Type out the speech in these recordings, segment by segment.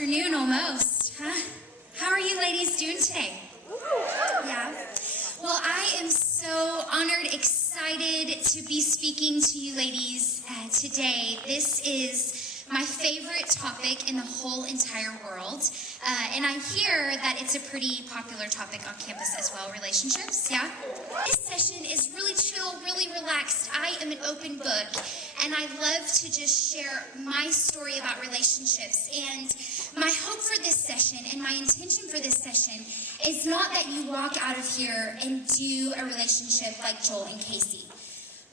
afternoon almost, huh? How are you ladies doing today? Yeah. Well, I am so honored, excited to be speaking to you ladies today. This is my favorite topic in the whole entire world. And I hear that it's a pretty popular topic on campus as well, relationships, yeah? This session is really chill, really relaxed. I am an open book, and I love to just share my story about relationships. And my hope for this session and my intention for this session is not that you walk out of here and do a relationship like Joel and Casey.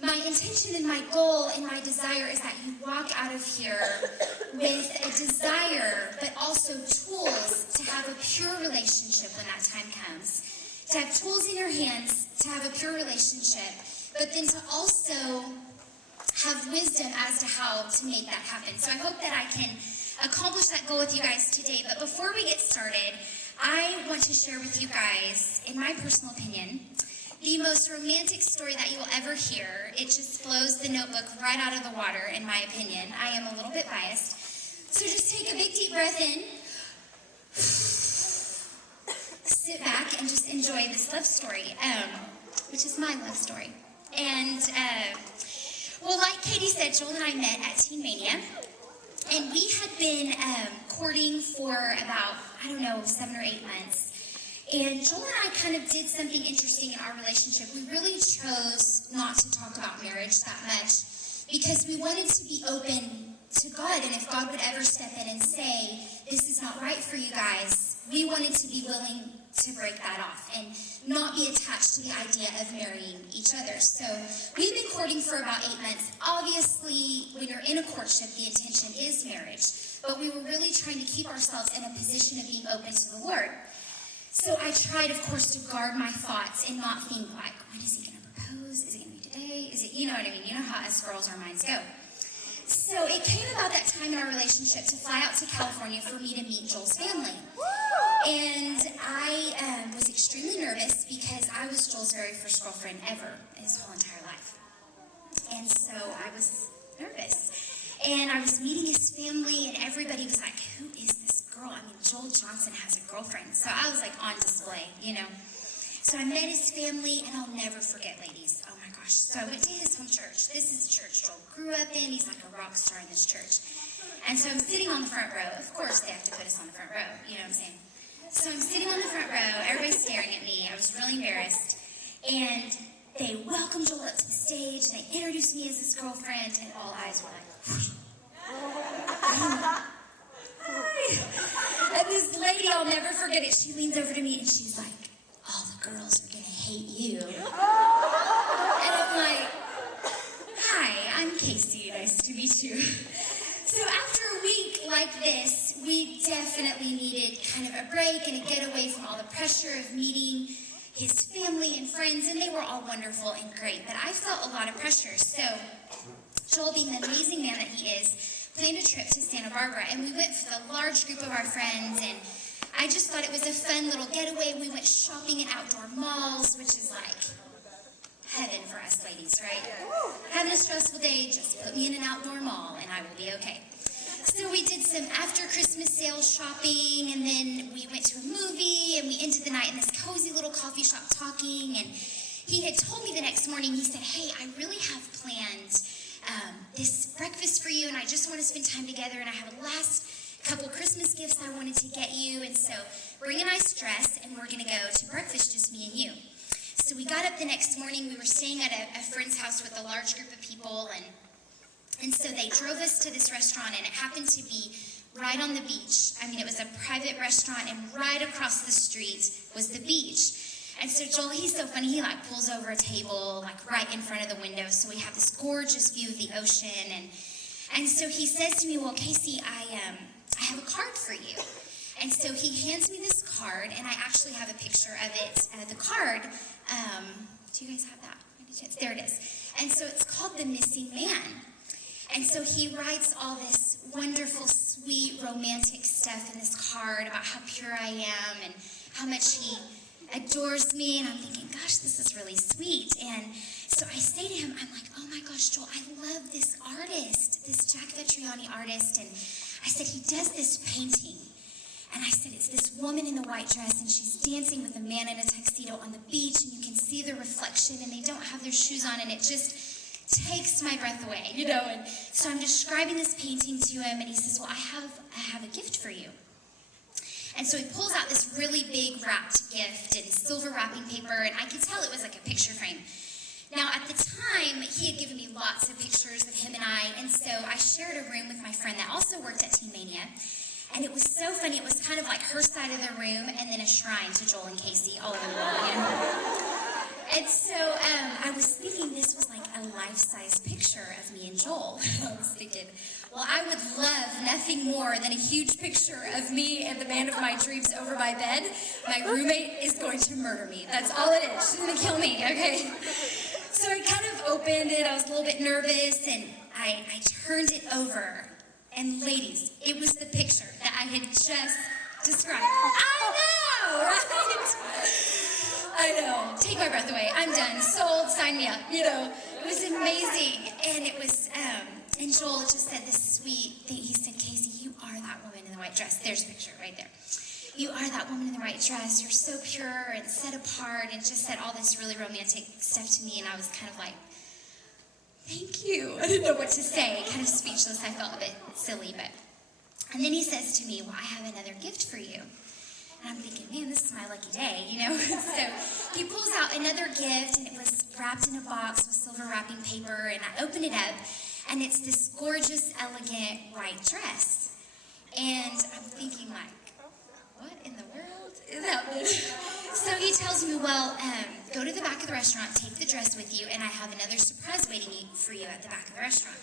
My intention and my goal and my desire is that you walk out of here with a desire, but also tools to have a pure relationship when that time comes. To have tools in your hands to have a pure relationship, but then to also have wisdom as to how to make that happen. So I hope that I can accomplish that goal with you guys today. But before we get started, I want to share with you guys, in my personal opinion, the most romantic story that you will ever hear. It just blows the Notebook right out of the water, in my opinion. I am a little bit biased. So just take a big deep breath in. Sit back and just enjoy this love story, which is my love story. And, well, like Katie said, Joel and I met at Teen Mania. And we had been courting for about, 7 or 8 months. And Joel and I kind of did something interesting in our relationship. We really chose not to talk about marriage that much because we wanted to be open to God. And if God would ever step in and say, this is not right for you guys, we wanted to be willing to break that off and not be attached to the idea of marrying each other. So we've been courting for about 8 months. Obviously, when you're in a courtship, the intention is marriage. But we were really trying to keep ourselves in a position of being open to the Lord. So I tried, of course, to guard my thoughts and not think like, when is he going to propose? Is it going to be today? Is it, you know what I mean? You know how us girls, our minds go. So it came about that time in our relationship to fly out to California for me to meet Joel's family. And I was extremely nervous because I was Joel's very first girlfriend ever in his whole entire life. And so I was nervous. And I was meeting his family, and everybody was like, who is this girl? I mean, Joel Johnson has a girlfriend. So I was like on display, you know. So I met his family, and I'll never forget, ladies. Oh my gosh. So I went to his home church. This is the church Joel grew up in. He's like a rock star in this church. And so I'm sitting on the front row. Of course, they have to put us on the front row. You know what I'm saying? So I'm sitting on the front row. Everybody's staring at me. I was really embarrassed. And they welcomed Joel up to the stage. And they introduced me as his girlfriend. And all eyes were like, whoosh. And this lady, I'll never forget it, she leans over to me and she's like, all the girls are going to hate you. And I'm like, hi, I'm Casey, nice to meet you. So after a week like this, we definitely needed kind of a break and a getaway from all the pressure of meeting his family and friends, and they were all wonderful and great, but I felt a lot of pressure. So Joel, being the amazing man that he is, planned a trip to Santa Barbara, and we went with a large group of our friends, and I just thought it was a fun little getaway. We went shopping in outdoor malls, which is like heaven for us ladies, right? Having a stressful day, just put me in an outdoor mall, and I will be okay. So we did some after Christmas sales shopping, and then we went to a movie, and we ended the night in this cozy little coffee shop talking, and he had told me the next morning, he said, hey, I really have planned this breakfast for you, and I just want to spend time together, and I have a last couple Christmas gifts I wanted to get you, and so bring a nice dress, and we're going to go to breakfast, just me and you. So we got up the next morning. We were staying at a friend's house with a large group of people, and so they drove us to this restaurant, and it happened to be right on the beach. I mean, it was a private restaurant, and right across the street was the beach. And so Joel, he's so funny, he like pulls over a table like right in front of the window, so we have this gorgeous view of the ocean, and so he says to me, well, Casey, I have a card for you. And so he hands me this card, and I actually have a picture of it, the card. Do you guys have that? There it is. And so it's called The Missing Man. And so he writes all this wonderful, sweet, romantic stuff in this card about how pure I am and how much he adores me, and I'm thinking, gosh, this is really sweet. And so I say to him, I'm like, oh my gosh, Joel, I love this artist, this Jack Vetriani artist. And I said, he does this painting And I said, it's this woman in the white dress, and she's dancing with a man in a tuxedo on the beach, and you can see the reflection, and they don't have their shoes on, and it just takes my breath away, you know. And so I'm describing this painting to him, and he says, well, I have a gift for you. And so he pulls out this really big wrapped gift in silver wrapping paper, and I could tell it was like a picture frame. Now, at the time, he had given me lots of pictures of him and I, and so I shared a room with my friend that also worked at Teen Mania, and it was so funny. It was kind of like her side of the room and then a shrine to Joel and Casey all over the wall, you know? And so I was thinking this was like a life-size picture of me and Joel. I was thinking, well, I would love nothing more than a huge picture of me and the man of my dreams over my bed. My roommate is going to murder me. That's all it is. She's going to kill me, okay? So I kind of opened it. I was a little bit nervous, and I turned it over. And ladies, it was the picture that I had just described. I know, right? I know. Take my breath away. I'm done. Sold. Sign me up. You know, it was amazing. And it was, and Joel just said this sweet thing. He said, Casey, you are that woman in the white dress. There's a picture right there. You are that woman in the white dress. You're so pure and set apart, and just said all this really romantic stuff to me. And I was kind of like, thank you. I didn't know what to say. Kind of speechless. I felt a bit silly, but. And then he says to me, well, I have another gift for you. And I'm thinking, man, this is my lucky day, you know? So he pulls out another gift, and it was wrapped in a box with silver wrapping paper, and I open it up, and it's this gorgeous, elegant white dress. And I'm thinking, like, what in the world is happening? So he tells me, well, go to the back of the restaurant, take the dress with you, and I have another surprise waiting for you at the back of the restaurant.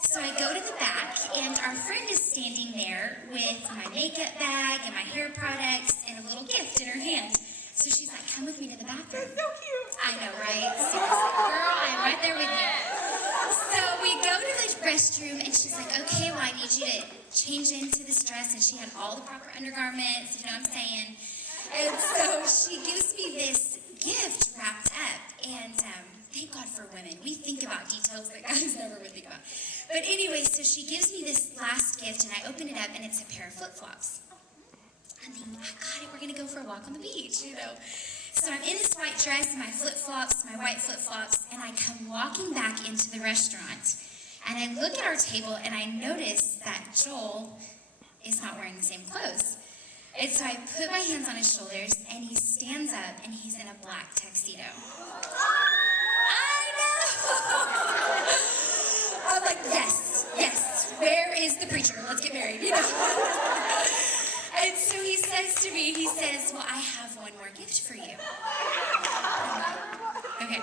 So I go to the back, and our friend is standing there with my makeup bag and my hair products and a little gift in her hand. So she's like, come with me to the bathroom. That's so cute. I know, right? Seriously, girl, I'm right there with you. So we go to the restroom, and she's like, okay, well, I need you to change into this dress. And she had all the proper undergarments, you know what I'm saying? And so she gives me this gift wrapped up, and thank God for women. We think about details that guys never would think about. But anyway, so she gives me this last gift, and I open it up, and it's a pair of flip-flops. I'm thinking, I got it, we're going to go for a walk on the beach, you know. So I'm in this white dress and my flip-flops, my white flip-flops, and I come walking back into the restaurant, and I look at our table, and I notice that Joel is not wearing the same clothes. And so I put my hands on his shoulders, and he stands up, and he's in a black tuxedo. I know! I'm like, yes, where is the preacher? Let's get married, you know? And so he says to me, he says, well, I have one more gift for you. Okay.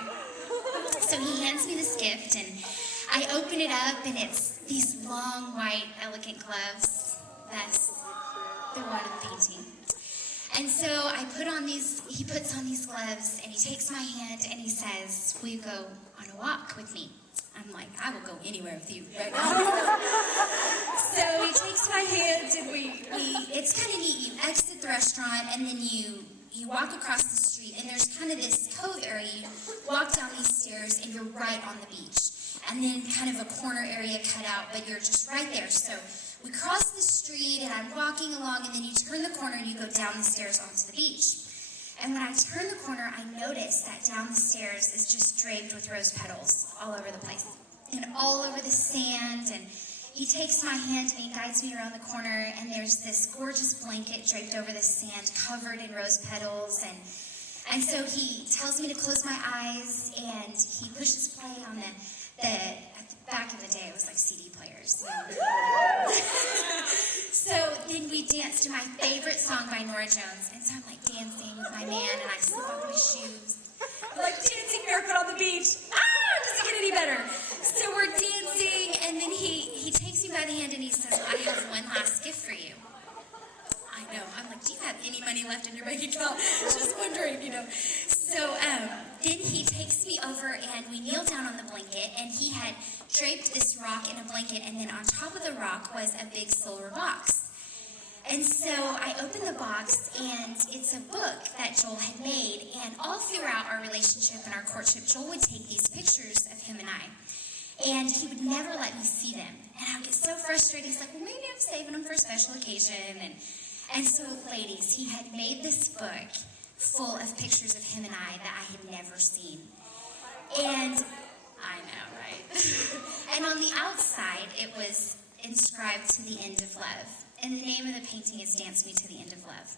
So he hands me this gift, and I open it up, and it's these long, white, elegant gloves. That's the one in the painting. And so I put on these, he puts on these gloves, and he takes my hand, and he says, will you go on a walk with me? I'm like, I will go anywhere with you right now. So he takes my hand, and it's kind of neat. You exit the restaurant, and then you walk across the street, and there's kind of this cove area. You walk down these stairs, and you're right on the beach. And then kind of a corner area cut out, but you're just right there. So we cross the street, and I'm walking along, and then you turn the corner, and you go down the stairs onto the beach. And when I turn the corner, I notice that down the stairs is just draped with rose petals all over the place. And all over the sand, and he takes my hand and he guides me around the corner, and there's this gorgeous blanket draped over the sand covered in rose petals, and so he tells me to close my eyes, and he pushes play on at the back of the day, it was like CD players. So then we dance to my favorite song by Norah Jones, and so I'm like dancing with my man, and I slip off my shoes. I'm like dancing barefoot on the beach. Doesn't get any better. So we're dancing, and then he takes me by the hand, and he says, I have one last gift for you. I know. I'm like, do you have any money left in your bank account? Just wondering, you know. So then he takes me over, and we kneel down on the blanket, and he had draped this rock in a blanket, and then on top of the rock was a big silver box. And so I opened the box, and it's a book that Joel had made, and all throughout our relationship and our courtship, Joel would take these pictures of him and I, and he would never let me see them. And I would get so frustrated. He's like, well, maybe I'm saving them for a special occasion. And so, ladies, he had made this book full of pictures of him and I that I had never seen. And I know, right? And on the outside, it was inscribed to the end of love. And the name of the painting is Dance Me to the End of Love.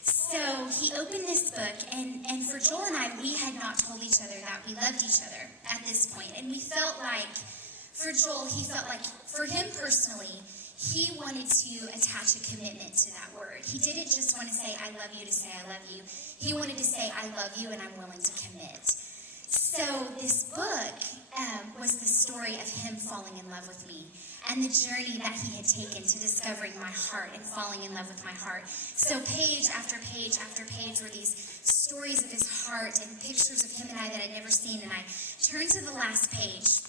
So he opened this book, and for Joel and I, we had not told each other that we loved each other at this point. And we felt like, for Joel, he felt like, for him personally, he wanted to attach a commitment to that word. He didn't just want to say, I love you, to say I love you. He wanted to say, I love you, and I'm willing to commit. So this book was the story of him falling in love with me and the journey that he had taken to discovering my heart and falling in love with my heart. So page after page after page were these stories of his heart and pictures of him and I that I'd never seen. And I turned to the last page,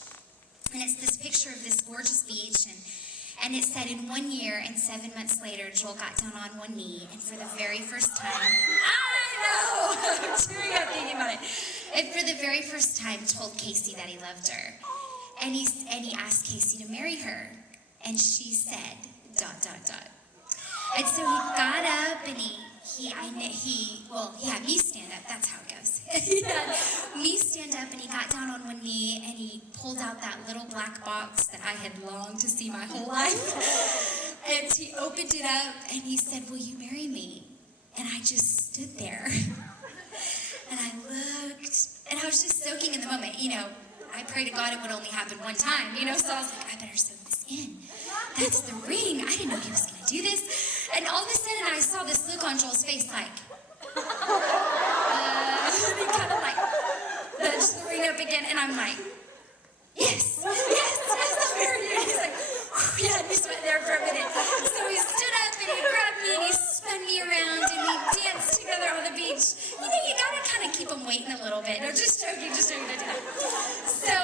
and it's this picture of this gorgeous beach, and it said, in 1 year and 7 months later, Joel got down on one knee, and for the very first time, I know, I'm tearing up thinking about it, and for the very first time told Casey that he loved her. And he asked Casey to marry her, and she said, ... And so he got up, and he had me stand up, that's how it goes. He had me stand up, and he got down on one knee, and he pulled out that little black box that I had longed to see my whole life. And he opened it up, and he said, will you marry me? And I just stood there. And I looked, and I was just soaking in the moment. You know, I prayed to God it would only happen one time, you know, so I was like, I better soak this in. That's the ring. I didn't know he was going to do this. And all of a sudden, I saw this look on Joel's face, like, and he kind of like nudged the ring up again, and I'm like, yes, I'll marry you. And he's like, yeah, and he went there for a minute. So he stood up, and he grabbed me, and he spun me around, and we danced together on the beach. You know, you gotta kind of keep him waiting a little bit. No, just joking, don't do that. So,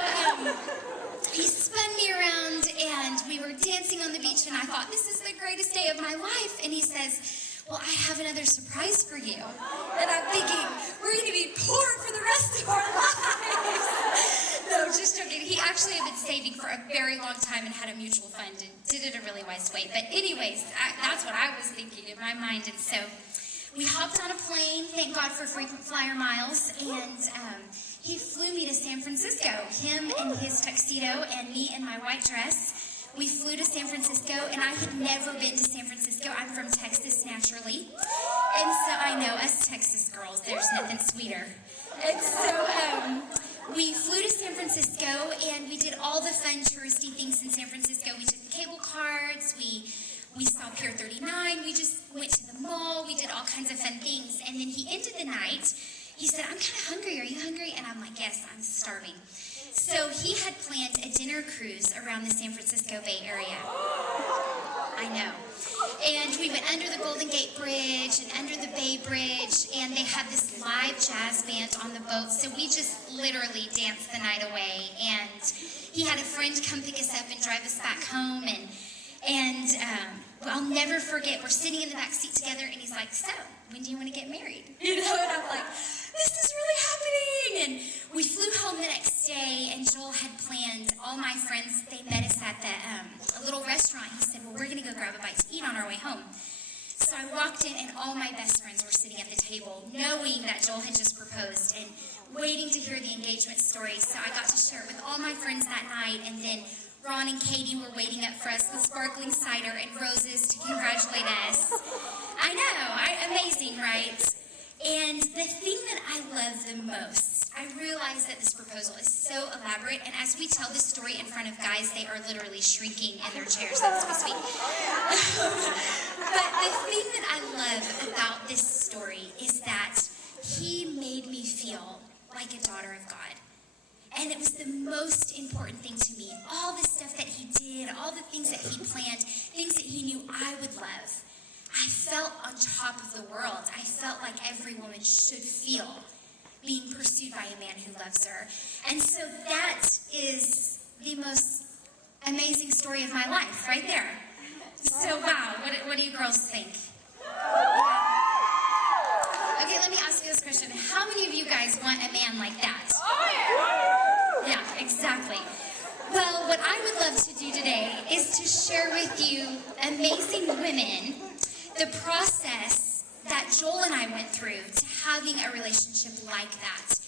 he spun me around, and we were dancing on the beach, and I thought, this is the greatest day of my life. And he says, well, I have another surprise for you. And I'm thinking, we're going to be poor for the rest of our lives. No, just joking. He actually had been saving for a very long time and had a mutual fund and did it a really wise way. But anyways, that's what I was thinking in my mind. And so we hopped on a plane, thank God for frequent flyer miles, and he flew me to San Francisco. Him in his tuxedo and me in my white dress. We flew to San Francisco, and I had never been to San Francisco. I'm from Texas, naturally. And so I know, us Texas girls, there's nothing sweeter. And so we flew to San Francisco, and we did all the fun touristy things in San Francisco. We took the cable cars, we saw Pier 39, we just went to the mall, we did all kinds of fun things. And then he ended the night. He said, I'm kind of hungry. Are you hungry? And I'm like, yes, I'm starving. So he had planned a dinner cruise around the San Francisco Bay Area. I know. And we went under the Golden Gate Bridge and under the Bay Bridge, and they had this live jazz band on the boat. So we just literally danced the night away. And he had a friend come pick us up and drive us back home. And I'll never forget, we're sitting in the back seat together, and he's like, so, when do you want to get married? You know, and I'm like, this is really happening. And we flew home the next day, and Joel had planned, all my friends, they met us at a little restaurant. He said, well, we're going to go grab a bite to eat on our way home. So I walked in, and all my best friends were sitting at the table, knowing that Joel had just proposed, and waiting to hear the engagement story. So I got to share it with all my friends that night, and then Ron and Katie were waiting up for us with sparkling cider and roses to congratulate us. I know, amazing, right? And the thing that I love the most, I realize that this proposal is so elaborate, and as we tell this story in front of guys, they are literally shrinking in their chairs as we speak. But the thing that I love about this story is that he made me feel like a daughter of God. And it was the most important thing to me. All the stuff that he did, all the things that he planned, things that he knew I would love. I felt on top of the world. I felt like every woman should feel being pursued by a man who loves her. And so that is the most amazing story of my life, right there. So wow, what do you girls think? Okay, let me ask you this question. How many of you guys want a man like that? Yeah, exactly. Well, what I would love to do today is to share with you amazing women the process that Joel and I went through to having a relationship like that.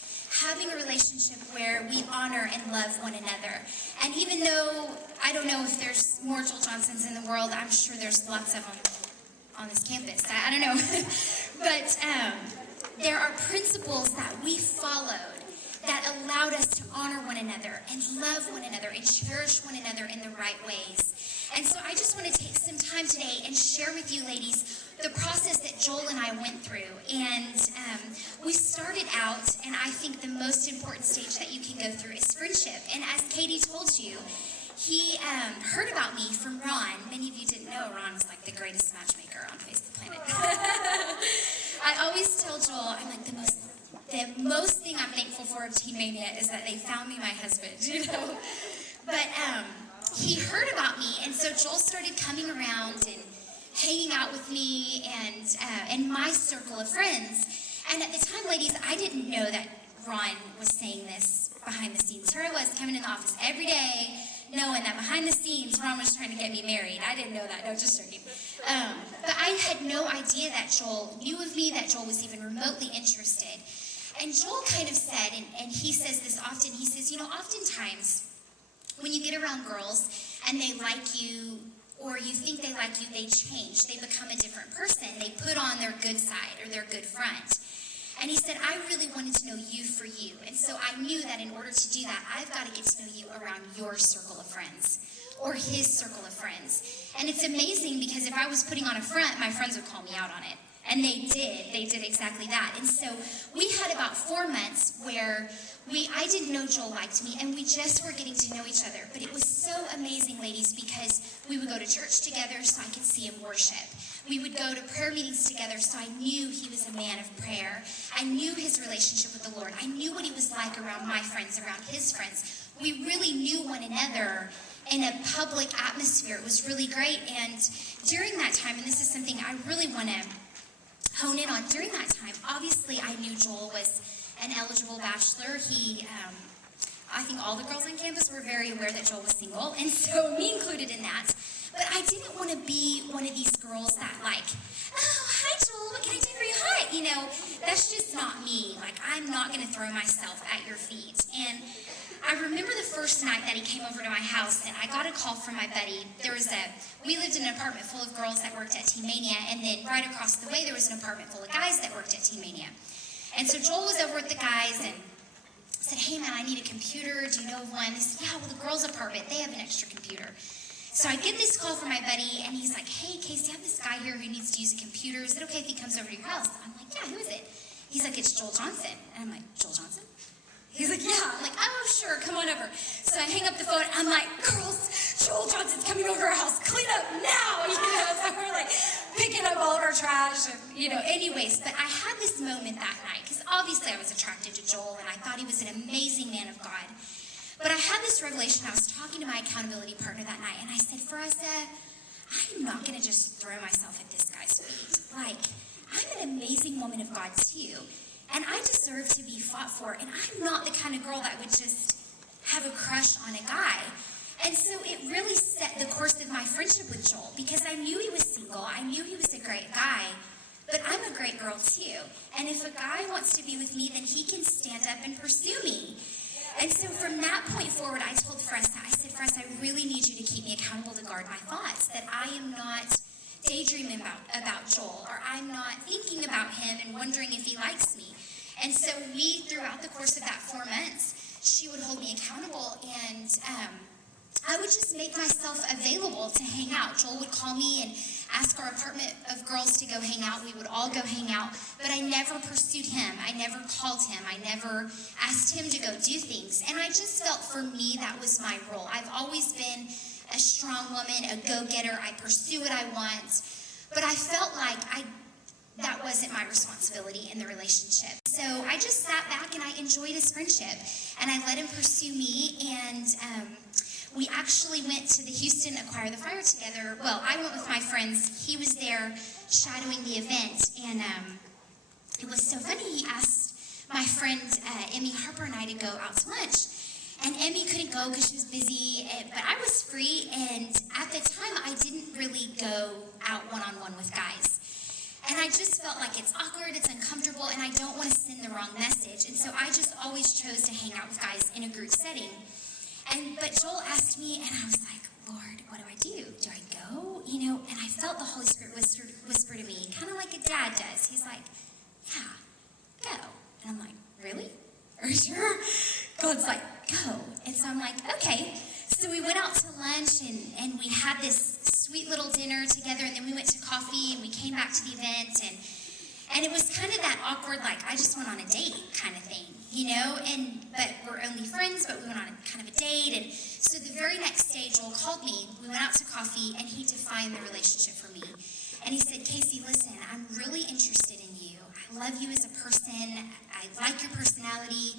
Having a relationship where we honor and love one another. And even though I don't know if there's more Joel Johnsons in the world, I'm sure there's lots of them on this campus. I don't know. But there are principles that we followed that allowed us to honor one another and love one another and cherish one another in the right ways. And so I just want to take some time today and share with you ladies the process that Joel and I went through. And we started out, and I think the most important stage that you can go through is friendship. And as Katie told you, he heard about me from Ron. Many of you didn't know Ron was like the greatest matchmaker on face of the planet. I always tell Joel, I'm like, the most thing I'm thankful for of Teen Mania is that they found me my husband, you know. But he heard about me, and so Joel started coming around and hanging out with me and my circle of friends. And at the time, ladies, I didn't know that Ron was saying this behind the scenes. Here I was coming in the office every day, knowing that behind the scenes, Ron was trying to get me married. I didn't know that. No, just joking. But I had no idea that Joel knew of me, that Joel was even remotely interested. And Joel kind of said, and he says this often, he says, you know, oftentimes when you get around girls and they like you, or you think they like you, they change. They become a different person. They put on their good side or their good front. And he said, I really wanted to know you for you. And so I knew that in order to do that, I've got to get to know you around your circle of friends or his circle of friends. And it's amazing because if I was putting on a front, my friends would call me out on it. And they did. They did exactly that. And so we had about 4 months where I didn't know Joel liked me, and we just were getting to know each other. But it was so amazing, ladies, because we would go to church together so I could see him worship. We would go to prayer meetings together so I knew he was a man of prayer. I knew his relationship with the Lord. I knew what he was like around my friends, around his friends. We really knew one another in a public atmosphere. It was really great. And during that time, and this is something I really want to hone in on, during that time, obviously I knew Joel was an eligible bachelor. I think all the girls on campus were very aware that Joel was single, and so me included in that. But I didn't want to be one of these girls that like, oh, hi Joel, what can I do for you? Hi, you know, that's just not me. Like, I'm not going to throw myself at your feet. And I remember the first night that he came over to my house, and I got a call from my buddy. We lived in an apartment full of girls that worked at Teen Mania, and then right across the way there was an apartment full of guys that worked at Teen Mania. And so Joel was over with the guys and said, hey man, I need a computer. Do you know of one? They said, yeah, well, the girls' apartment, they have an extra computer. So I get this call from my buddy, and he's like, hey, Casey, I have this guy here who needs to use a computer. Is it okay if he comes over to your house? I'm like, yeah, who is it? He's like, it's Joel Johnson. And I'm like, Joel Johnson? He's like, yeah. I'm like, oh, sure, come on over. So I hang up the phone. I'm like, girls, Joel Johnson's coming over our house. Clean up now, you know. So we're like picking up all of our trash, and, you know. Anyways, but I had this moment that night because obviously I was attracted to Joel, and I thought he was an amazing man of God. But I had this revelation. I was talking to my accountability partner that night, and I said, Faressa, I'm not going to just throw myself at this guy's feet. Like, I'm an amazing woman of God too. And I deserve to be fought for. And I'm not the kind of girl that would just have a crush on a guy. And so it really set the course of my friendship with Joel, because I knew he was single. I knew he was a great guy. But I'm a great girl too. And if a guy wants to be with me, then he can stand up and pursue me. And so from that point forward, I told Faressa, I said, Faressa, I really need you to keep me accountable to guard my thoughts, that I am not daydreaming about Joel, or I'm not thinking about him and wondering if he likes me. And so throughout the course of that 4 months, she would hold me accountable, and I would just make myself available to hang out. Joel would call me and ask our apartment of girls to go hang out. We would all go hang out, but I never pursued him. I never called him. I never asked him to go do things. And I just felt for me that was my role. I've always been a strong woman, a go-getter. I pursue what I want, but I felt like that wasn't my responsibility in the relationship. So I just sat back and I enjoyed his friendship, and I let him pursue me, and we actually went to the Houston Acquire the Fire together. Well, I went with my friends. He was there shadowing the event, and it was so funny. He asked my friend Emmy Harper and I to go out to lunch. And Emmy couldn't go because she was busy, but I was free, and at the time, I didn't really go out one-on-one with guys. And I just felt like it's awkward, it's uncomfortable, and I don't want to send the wrong message. And so I just always chose to hang out with guys in a group setting. But Joel asked me, and I was like, Lord, what do I do? Do I go? And I felt the Holy Spirit whisper to me, kind of like a dad does. He's like, yeah, go. And I'm like, really? Are you sure? God's like, go. And so I'm like, okay. So we went out to lunch, and we had this sweet little dinner together, and then we went to coffee, and we came back to the event, and it was kind of that awkward, like, I just went on a date kind of thing, but we're only friends, but we went on kind of a date. And so the very next day, Joel called me, we went out to coffee, and he defined the relationship for me. And he said, Casey, listen, I'm really interested in you. I love you as a person. I like your personality.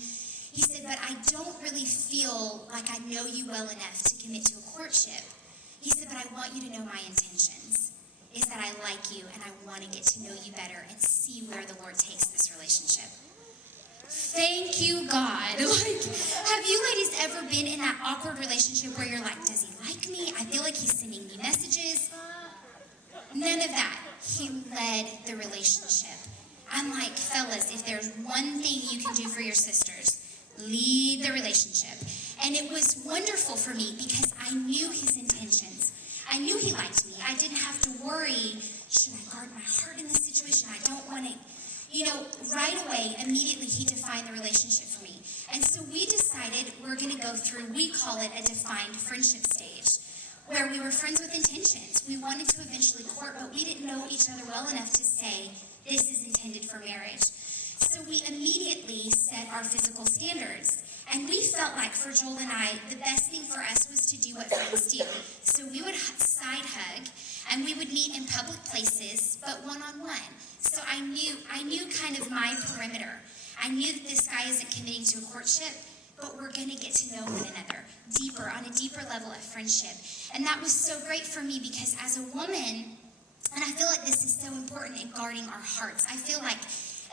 He said, but I don't really feel like I know you well enough to commit to a courtship. He said, but I want you to know my intentions, is that I like you and I want to get to know you better and see where the Lord takes this relationship. Thank you, God. Have you ladies ever been in that awkward relationship where you're like, does he like me? I feel like he's sending me messages. None of that. He led the relationship. I'm like, fellas, if there's one thing you can do for your sisters, lead the relationship. And it was wonderful for me because I knew his intentions. I knew he liked me. I didn't have to worry, should I guard my heart in this situation? I don't want to, right away, immediately he defined the relationship for me. And so we decided we're going to go through, we call it a defined friendship stage, where we were friends with intentions. We wanted to eventually court, but we didn't know each other well enough to say, this is intended for marriage. So we immediately set our physical standards. And we felt like for Joel and I, the best thing for us was to do what friends do. So we would side hug, and we would meet in public places, but one-on-one. So I knew kind of my perimeter. I knew that this guy isn't committing to a courtship, but we're going to get to know one another deeper, on a deeper level of friendship. And that was so great for me because as a woman, and I feel like this is so important in guarding our hearts, I feel like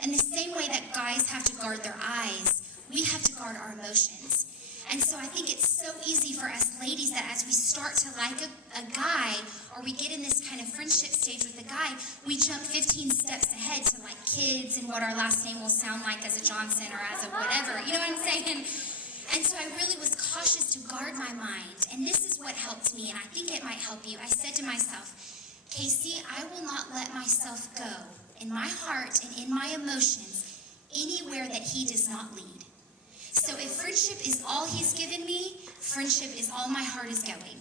in the same way that guys have to guard their eyes, we have to guard our emotions. And so I think it's so easy for us ladies that as we start to like a guy, or we get in this kind of friendship stage with a guy, we jump 15 steps ahead to like kids and what our last name will sound like as a Johnson or as a whatever. You know what I'm saying? And so I really was cautious to guard my mind. And this is what helped me, and I think it might help you. I said to myself, Casey, I will not let myself go in my heart and in my emotions anywhere that he does not lead. So if friendship is all he's given me, friendship is all my heart is going.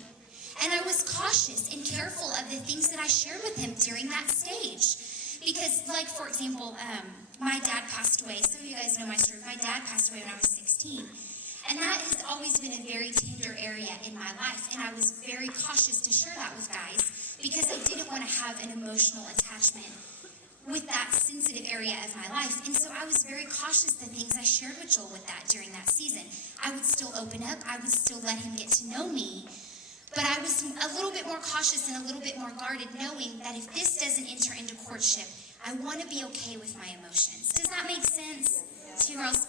And I was cautious and careful of the things that I shared with him during that stage. Because, like, for example, my dad passed away. Some of you guys know my story. My dad passed away when I was 16. And that has always been a very tender area in my life. And I was very cautious to share that with guys because I didn't want to have an emotional attachment with that sensitive area of my life. And so I was very cautious the things I shared with Joel with that during that season. I would still open up. I would still let him get to know me. But I was a little bit more cautious and a little bit more guarded, knowing that if this doesn't enter into courtship, I want to be okay with my emotions. Does that make sense to you girls?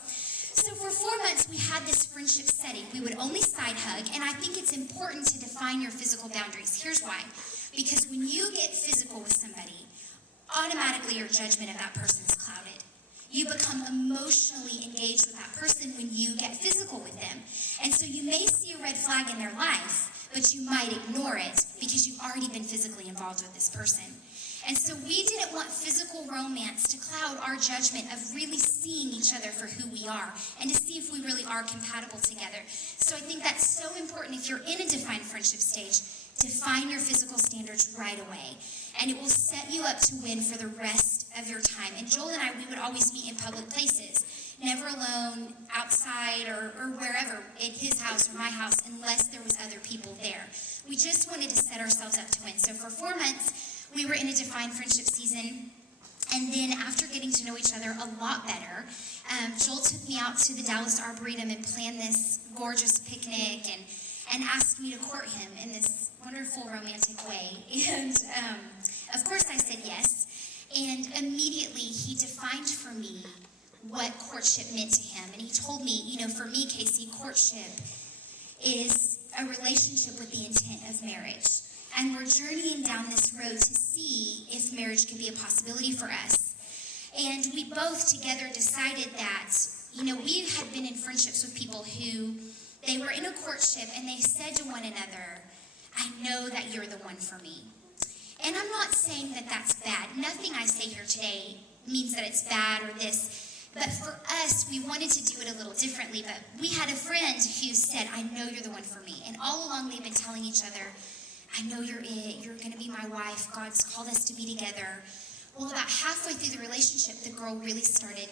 So for 4 months, we had this friendship setting. We would only side hug, and I think it's important to define your physical boundaries. Here's why. Because when you get physical with somebody, automatically your judgment of that person is clouded. You become emotionally engaged with that person when you get physical with them. And so you may see a red flag in their life, but you might ignore it because you've already been physically involved with this person. And so we didn't want physical romance to cloud our judgment of really seeing each other for who we are and to see if we really are compatible together. So I think that's so important. If you're in a defined friendship stage, define your physical standards right away. And it will set you up to win for the rest of your time. And Joel and I, we would always meet in public places, never alone, outside, or wherever, at his house or my house, unless there was other people there. We just wanted to set ourselves up to win. So for 4 months, we were in a defined friendship season. And then after getting to know each other a lot better, Joel took me out to the Dallas Arboretum and planned this gorgeous picnic and asked me to court him in this wonderful romantic way. And of course I said yes. And immediately he defined for me what courtship meant to him. And he told me, for me, Casey, courtship is a relationship with the intent of marriage. and we're journeying down this road to see if marriage could be a possibility for us. And we both together decided that, we had been in friendships with people who, they were in a courtship and they said to one another, I know that you're the one for me. And I'm not saying that that's bad. Nothing I say here today means that it's bad or this. But for us, we wanted to do it a little differently. But we had a friend who said, I know you're the one for me. And all along they've been telling each other, I know you're it. You're going to be my wife. God's called us to be together. Well, about halfway through the relationship, the girl really started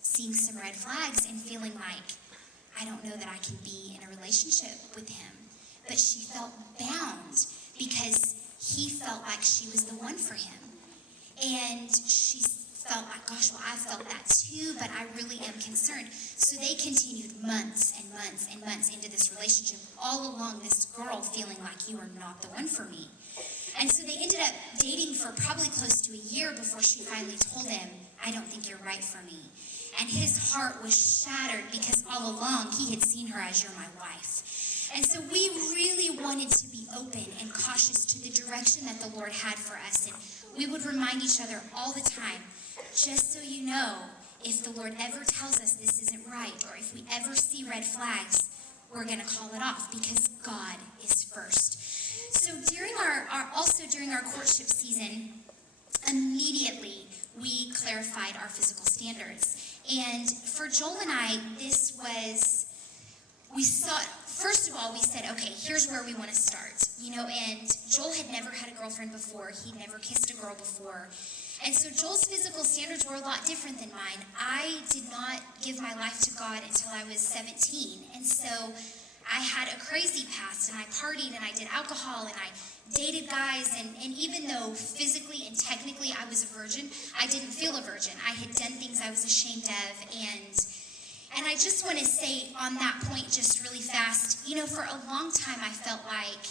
seeing some red flags and feeling like, I don't know that I can be in a relationship with him. But she felt bound because he felt like she was the one for him. And she felt like, gosh, well, I felt that too, but I really am concerned. So they continued months and months and months into this relationship, all along this girl feeling like you are not the one for me. And so they ended up dating for probably close to a year before she finally told him, I don't think you're right for me. And his heart was shattered because all along he had seen her as, you're my wife. And so we really wanted to be open and cautious to the direction that the Lord had for us. And we would remind each other all the time, just so you know, if the Lord ever tells us this isn't right, or if we ever see red flags, we're going to call it off because God is first. So during our courtship season, immediately we clarified our physical standards. And for Joel and I, first of all, we said, okay, here's where we want to start. And Joel had never had a girlfriend before. He'd never kissed a girl before. And so Joel's physical standards were a lot different than mine. I did not give my life to God until I was 17. And so I had a crazy past, and I partied, and I did alcohol, and I dated guys, and even though physically and technically I was a virgin, I didn't feel a virgin. I had done things I was ashamed of, and I just want to say on that point just really fast, for a long time I felt like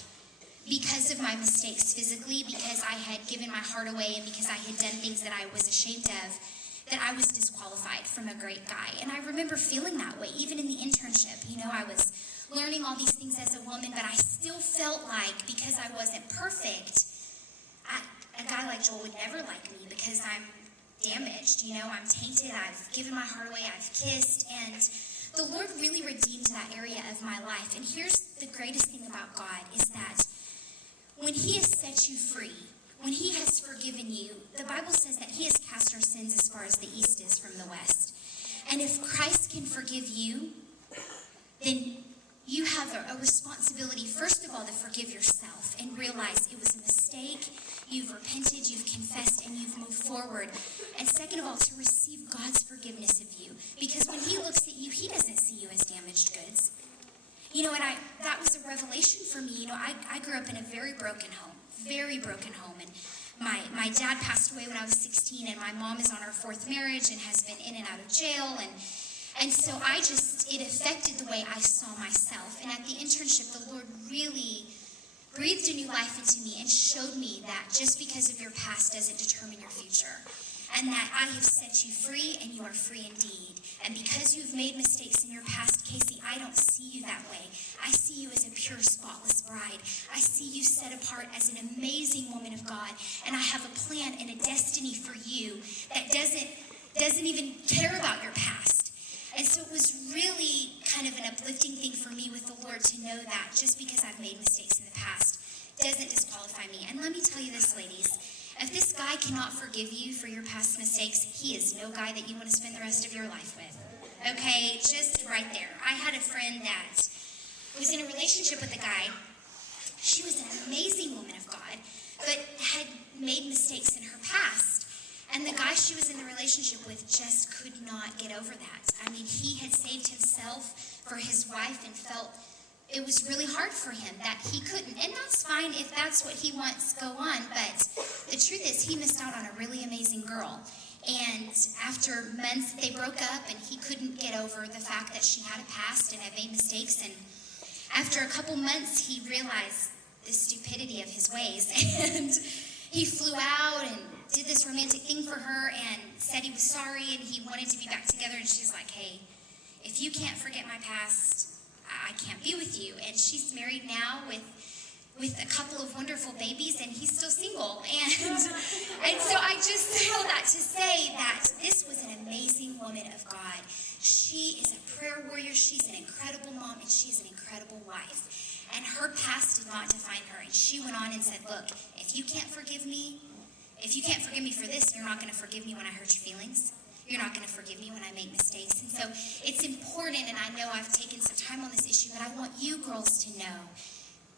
because of my mistakes physically, because I had given my heart away, and because I had done things that I was ashamed of, that I was disqualified from a great guy. And I remember feeling that way, even in the internship. I was learning all these things as a woman, but I still felt like because I wasn't perfect, a guy like Joel would never like me because I'm damaged, I'm tainted, I've given my heart away, I've kissed, and the Lord really redeemed that area of my life. And here's the greatest thing about God is that when He has set you free, when He has forgiven you, the Bible says that He has cast our sins as far as the east is from the west. And if Christ can forgive you, then you have a responsibility, first of all, to forgive yourself and realize it was a mistake. You've repented, you've confessed, and you've moved forward. And second of all, to receive God's forgiveness of you. Because when He looks at you, He doesn't see you as damaged goods. And that was a revelation for me. I grew up in a very broken home. And my dad passed away when I was 16, and my mom is on her fourth marriage and has been in and out of jail. And so it affected the way I saw myself. And at the internship, the Lord really breathed a new life into me and showed me that just because of your past doesn't determine your future. And that I have set you free, and you are free indeed. And because you've made mistakes in your past, Casey, I don't see you that way. I see you as a pure, spotless bride. I see you set apart as an amazing woman of God. And I have a plan and a destiny for you that doesn't even care about your past. And so it was really kind of an uplifting thing for me with the Lord to know that just because I've made mistakes in the past doesn't disqualify me. And let me tell you this, ladies. If this guy cannot forgive you for your past mistakes, he is no guy that you want to spend the rest of your life with. Okay? Just right there. I had a friend that was in a relationship with a guy. She was an amazing woman of God, but had made mistakes in her past. And the guy she was in the relationship with just could not get over that. I mean, he had saved himself for his wife and felt it was really hard for him that he couldn't. And that's fine if that's what he wants, go on. But the truth is he missed out on a really amazing girl. And after months, they broke up, and he couldn't get over the fact that she had a past and had made mistakes. And after a couple months, he realized the stupidity of his ways. And he flew out and did this romantic thing for her and said he was sorry and he wanted to be back together. And she's like, hey, if you can't forget my past, I can't be with you. And she's married now with with a couple of wonderful babies, and he's still single. And so I just say all that to say that this was an amazing woman of God. She is a prayer warrior. She's an incredible mom, and she's an incredible wife. And her past did not define her. And she went on and said, look, if you can't forgive me for this, you're not going to forgive me when I hurt your feelings. You're not going to forgive me when I make mistakes. And so it's important, and I know I've taken some time on this issue, but I want you girls to know,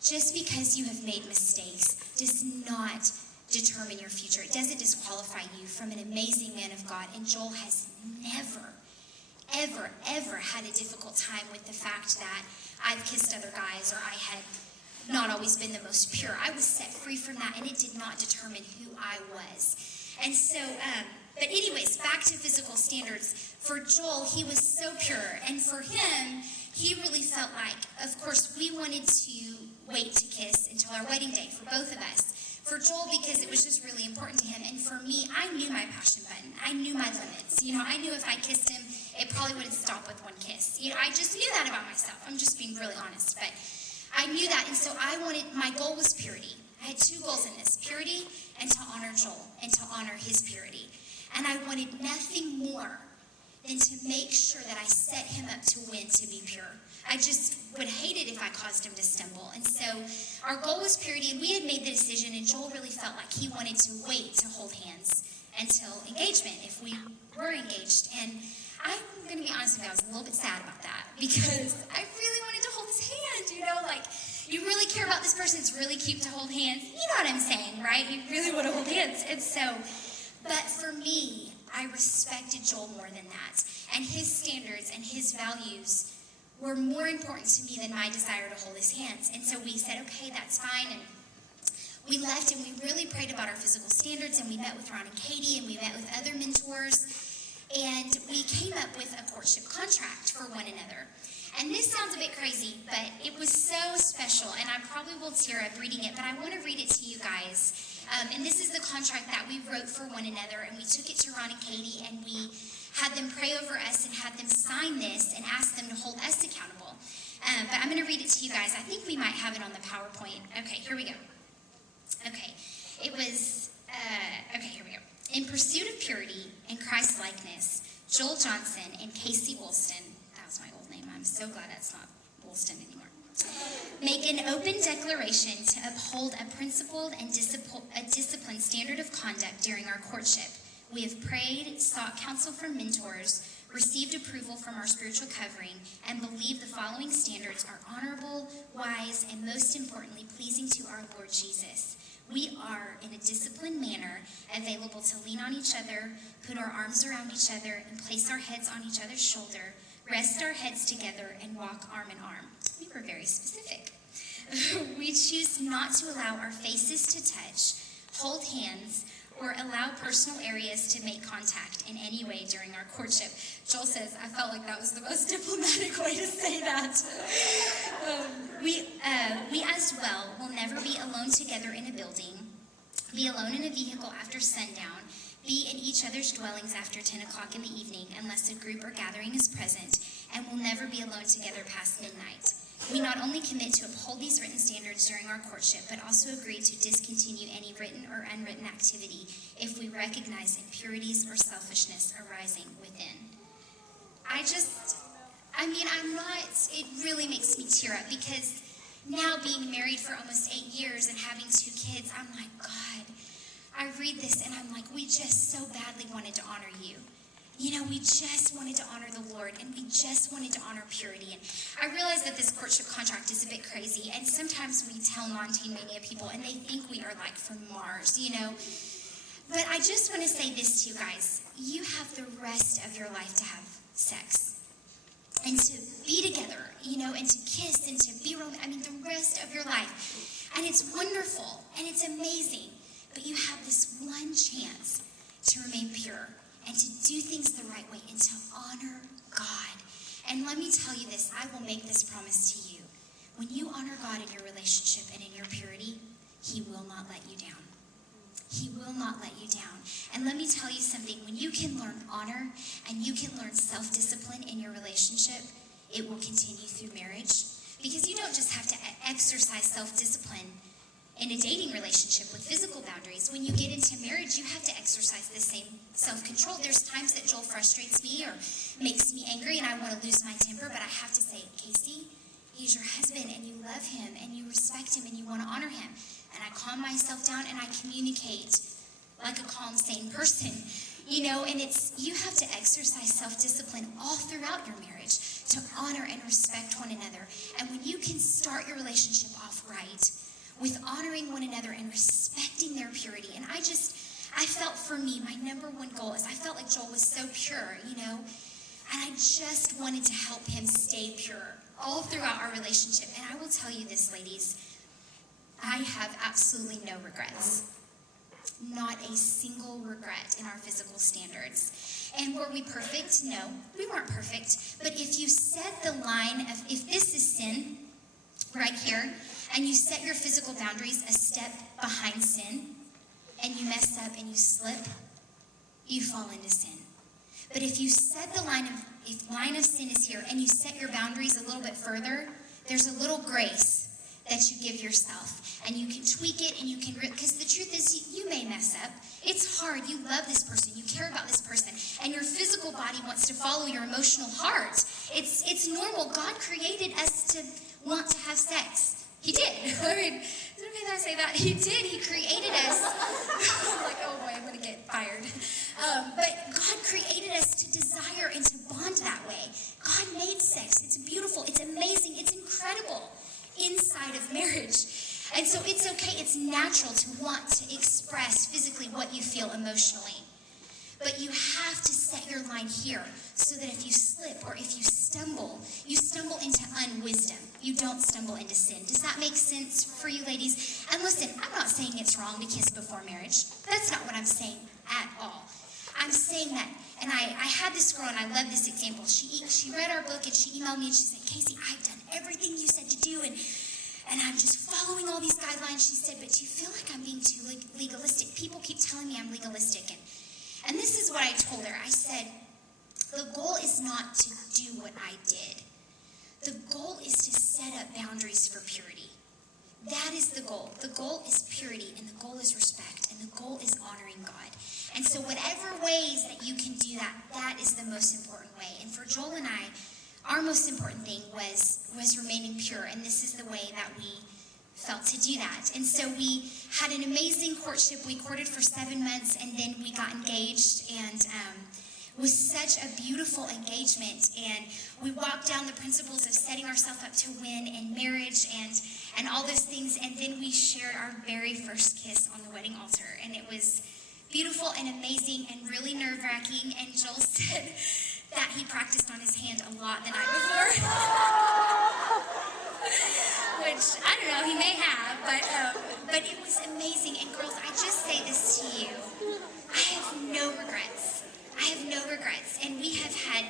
just because you have made mistakes does not determine your future. It doesn't disqualify you from an amazing man of God. And Joel has never, ever, ever had a difficult time with the fact that I've kissed other guys or I had not always been the most pure. I was set free from that, and it did not determine who I was. And so, but anyways, back to physical standards. For Joel, he was so pure. And for him, he really felt like, of course, we wanted to wait to kiss until our wedding day for both of us. For Joel, because it was just really important to him. And for me, I knew my passion button. I knew my limits. I knew if I kissed him, it probably wouldn't stop with one kiss. I just knew that about myself. I'm just being really honest. But I knew that, and so my goal was purity. I had two goals in this: purity and to honor Joel and to honor his purity. And I wanted nothing more than to make sure that I set him up to win, to be pure. I just would hate it if I caused him to stumble. And so our goal was purity, and we had made the decision, and Joel really felt like he wanted to wait to hold hands until engagement, if we were engaged. And I'm going to be honest with you, I was a little bit sad about that, because I really wanted to hold his hand, you really care about this person, it's really cute to hold hands. You know what I'm saying, right? You really want to hold hands. And so, but for me, I respected Joel more than that. And his standards and his values were more important to me than my desire to hold his hands. And so we said, okay, that's fine. And we left, and we really prayed about our physical standards, and we met with Ron and Katie, and we met with other mentors, and we came up with a courtship contract for one another. And this sounds a bit crazy, but it was so special, and I probably will tear up reading it, but I want to read it to you guys. And this is the contract that we wrote for one another, and we took it to Ron and Katie, and we had them pray over us and had them sign this and ask them to hold us accountable. But I'm going to read it to you guys. I think we might have it on the PowerPoint. Okay, here we go. Okay, it was, here we go. In pursuit of purity and Christ-likeness, Joel Johnson and Casey Woolston, that was my old name, I'm so glad that's not Woolston anymore, make an open declaration to uphold a principled and disciplined standard of conduct during our courtship. We have prayed, sought counsel from mentors, received approval from our spiritual covering, and believe the following standards are honorable, wise, and most importantly, pleasing to our Lord Jesus. We are, in a disciplined manner, available to lean on each other, put our arms around each other, and place our heads on each other's shoulder, rest our heads together, and walk arm in arm. We were very specific. We choose not to allow our faces to touch, hold hands, or allow personal areas to make contact in any way during our courtship. Joel says, I felt like that was the most diplomatic way to say that. We as well will never be alone together in a building, be alone in a vehicle after sundown, be in each other's dwellings after 10 o'clock in the evening unless a group or gathering is present, and will never be alone together past midnight. We not only commit to uphold these written standards during our courtship, but also agree to discontinue any written or unwritten activity if we recognize impurities or selfishness arising within. It really makes me tear up, because now being married for almost 8 years and having 2 kids, I'm like, God, I read this and I'm like, we just so badly wanted to honor you. We just wanted to honor the Lord, and we just wanted to honor purity. And I realize that this courtship contract is a bit crazy, and sometimes we tell non-teen mania people, and they think we are like from Mars, But I just want to say this to you guys. You have the rest of your life to have sex, and to be together, and to kiss, and to be romantic. The rest of your life. And it's wonderful, and it's amazing. But you have this one chance to remain pure, and to do things the right way, and to honor God. And let me tell you this, I will make this promise to you. When you honor God in your relationship and in your purity, He will not let you down. He will not let you down. And let me tell you something, when you can learn honor and you can learn self-discipline in your relationship, it will continue through marriage. Because you don't just have to exercise self-discipline in a dating relationship with physical boundaries. When you get into marriage, you have to exercise the same self-control. There's times that Joel frustrates me or makes me angry and I want to lose my temper, but I have to say, Casey, he's your husband and you love him and you respect him and you want to honor him. And I calm myself down and I communicate like a calm, sane person. You know, and you have to exercise self-discipline all throughout your marriage to honor and respect one another. And when you can start your relationship off right, with honoring one another and respecting their purity. And I felt for me, my number one goal is I felt like Joel was so pure, you know, and I just wanted to help him stay pure all throughout our relationship. And I will tell you this, ladies, I have absolutely no regrets. Not a single regret in our physical standards. And were we perfect? No, we weren't perfect. But if you set the line of, if this is sin, right here, and you set your physical boundaries a step behind sin, and you mess up and you slip, you fall into sin. But if you set the line of sin is here, and you set your boundaries a little bit further, there's a little grace that you give yourself, and you can tweak it, and you can, because the truth is, you may mess up. It's hard. You love this person. You care about this person, and your physical body wants to follow your emotional heart. It's normal. God created us to want to have sex. He did. I mean, is it okay that I say that? He did. He created us. I'm like, oh boy, I'm going to get fired. But God created us to desire and to bond that way. God made sex. It's beautiful. It's amazing. It's incredible inside of marriage. And so it's okay. It's natural to want to express physically what you feel emotionally. But you have to set your line here so that if you slip or if you stumble into unwisdom. You don't stumble into sin. Does that make sense for you ladies? And listen, I'm not saying it's wrong to kiss before marriage. That's not what I'm saying at all. I'm saying that, and I had this girl, and I love this example. She read our book, and she emailed me, and she said, Casey, I've done everything you said to do, and I'm just following all these guidelines. She said, but do you feel like I'm being too legalistic? People keep telling me I'm legalistic. And this is what I told her. I said, the goal is not to do what I did. The goal is to set up boundaries for purity. That is the goal. The goal is purity, and the goal is respect, and the goal is honoring God. And so whatever ways that you can do that, that is the most important way. And for Joel and I, our most important thing was remaining pure, and this is the way that we felt to do that. And so we had an amazing courtship. We courted for 7 months, and then we got engaged, and was such a beautiful engagement. And we walked down the principles of setting ourselves up to win in marriage and all those things. And then we shared our very first kiss on the wedding altar. And it was beautiful and amazing and really nerve-wracking. And Joel said that he practiced on his hand a lot the night before. Which, I don't know, he may have, but it was amazing. And girls, I just say this to you. I have no regrets. I have no regrets. And we have had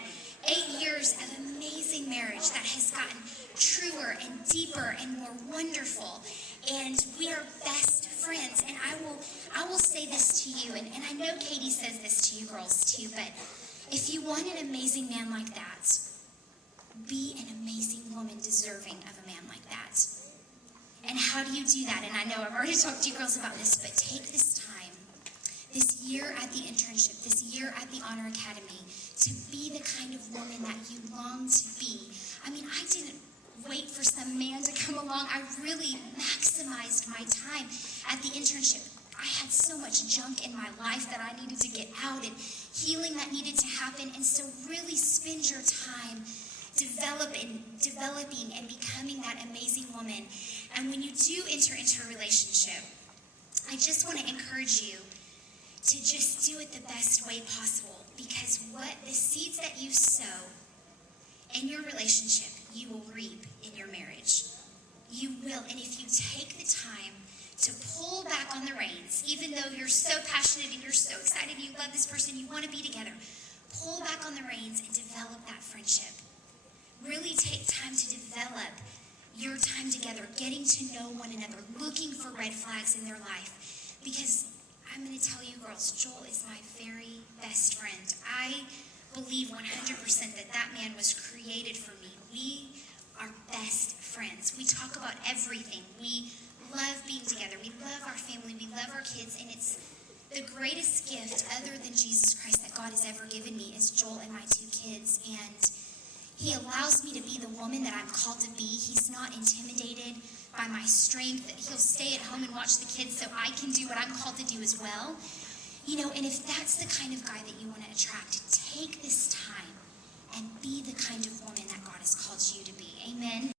8 years of amazing marriage that has gotten truer and deeper and more wonderful. And we are best friends. And I will say this to you, and I know Katie says this to you girls too, but if you want an amazing man like that, be an amazing woman deserving of a man like that. And how do you do that? And I know I've already talked to you girls about this, but take this time, this year at the internship, this year at the Honor Academy, to be the kind of woman that you long to be. I mean, I didn't wait for some man to come along. I really maximized my time at the internship. I had so much junk in my life that I needed to get out, and healing that needed to happen. And so really spend your time developing and becoming that amazing woman. And when you do enter into a relationship, I just want to encourage you to just do it the best way possible, because what the seeds that you sow in your relationship, you will reap in your marriage. You will. And if you take the time to pull back on the reins, even though you're so passionate and you're so excited, you love this person, you want to be together, pull back on the reins and develop that friendship. Really take time to develop your time together, getting to know one another, looking for red flags in their life. Because I'm going to tell you girls, Joel is my very best friend. I believe 100% that man was created for me. We are best friends. We talk about everything. We love being together. We love our family. We love our kids. And it's the greatest gift other than Jesus Christ that God has ever given me is Joel and my 2 kids. And he allows me to be the woman that I'm called to be. He's not intimidated by my strength. He'll stay at home and watch the kids so I can do what I'm called to do as well. You know, and if that's the kind of guy that you want to attract, take this time and be the kind of woman that God has called you to be. Amen.